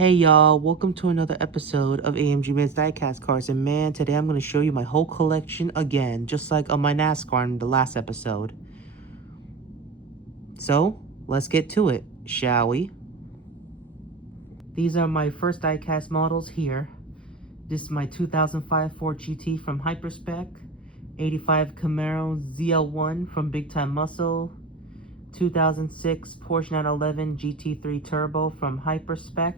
Hey y'all, welcome to another episode of AMG-Man's Diecast cars, and man, today I'm going to show you my whole collection again, just like on my NASCAR in the last episode. So, let's get to it, shall we? These are my first diecast models here. This is my 2005 Ford GT from Hyperspec, 85 Camaro ZL1 from Big Time Muscle, 2006 Porsche 911 GT3 Turbo from Hyperspec,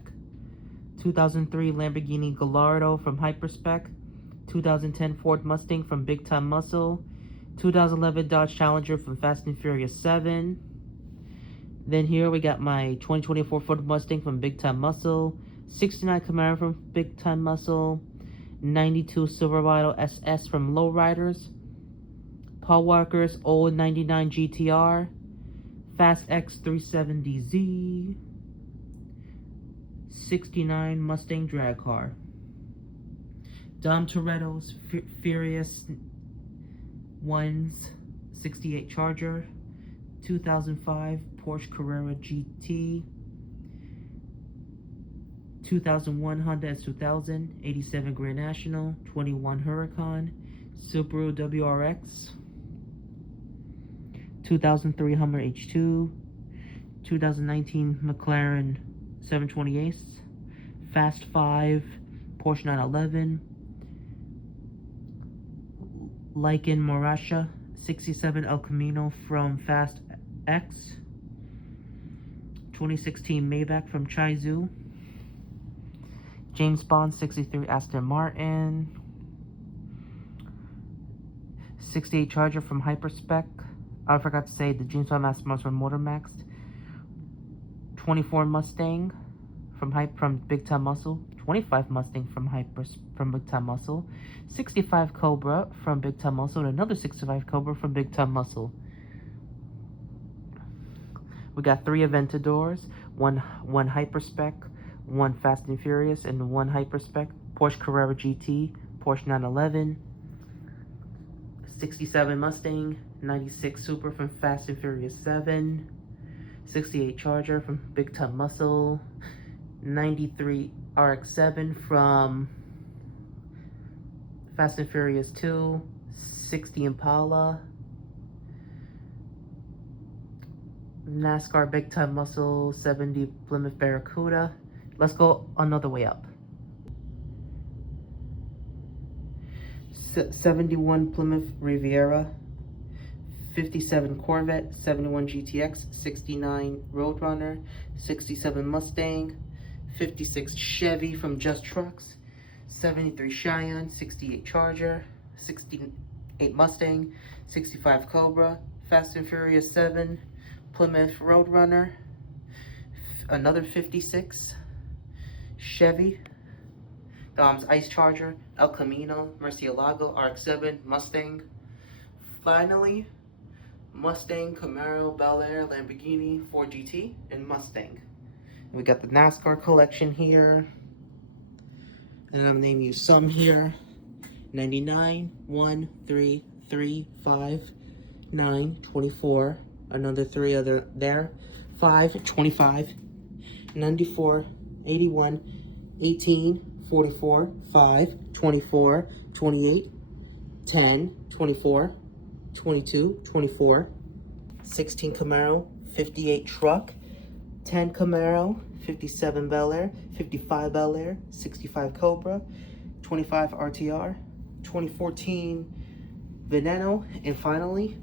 2003 Lamborghini Gallardo from Hyperspec, 2010 Ford Mustang from Big Time Muscle, 2011 Dodge Challenger from Fast and Furious 7. Then here we got my 2024 Ford Mustang from Big Time Muscle, 69 Camaro from Big Time Muscle, 92 Silverado SS from Lowriders, Paul Walker's old 99 GTR, Fast X 370Z, 69 Mustang drag car, Dom Toretto's Furious Ones 68 Charger, 2005 Porsche Carrera GT, 2001 Honda S2000, 87 Grand National, 21 Huracan, Subaru WRX, 2003 Hummer H2, 2019 McLaren 720 Fast 5 Porsche 911, Lykan Morasha 67 El Camino from Fast X, 2016 Maybach from Chaizu, James Bond 63 Aston Martin, 68 Charger from Hyperspec. I forgot to say the James Bond Master Models from Motormax, 24 Mustang from Big Time Muscle, 25 Mustang from Big Time Muscle, 65 Cobra from Big Time Muscle, and another 65 Cobra from Big Time Muscle. We got 3 Aventadors, one Hyperspec, one Fast and Furious, and one Hyperspec, Porsche Carrera GT, Porsche 911, 67 Mustang, 96 Super from Fast and Furious 7, 68 Charger from Big Time Muscle, 93 RX-7 from Fast and Furious 2, 60 Impala, NASCAR Big Time Muscle 70 Plymouth Barracuda. Let's go another way up. 71 Plymouth Riviera, 57 Corvette, 71 GTX, 69 Roadrunner, 67 Mustang, 56 Chevy from Just Trucks, 73 Cheyenne, 68 Charger, 68 Mustang, 65 Cobra, Fast and Furious 7, Plymouth Roadrunner, another 56 Chevy, Dom's Ice Charger, El Camino, Murcielago, RX-7, Mustang. Finally, Mustang, Camaro, Bel Air, Lamborghini, Ford GT, and Mustang. We got the NASCAR collection here, and I'm naming you some here: 99, 1, 3, 3, 5, 9, 24, another 3 other there, 5, 25, 94, 81, 18, 44, 5, 24, 28, 10, 24, 22, 24, 16 Camaro, 58 truck, 10 Camaro, 57 Bel Air, 55 Bel Air, 65 Cobra, 25 RTR, 2014 Veneno, and finally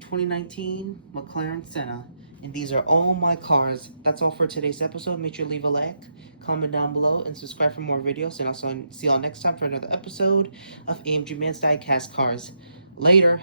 2019 McLaren Senna. And these are all my cars. That's all for today's episode. Make sure to leave a like, comment down below, and subscribe for more videos. And I'll see y'all next time for another episode of AMG-Man's Diecast cars. Later.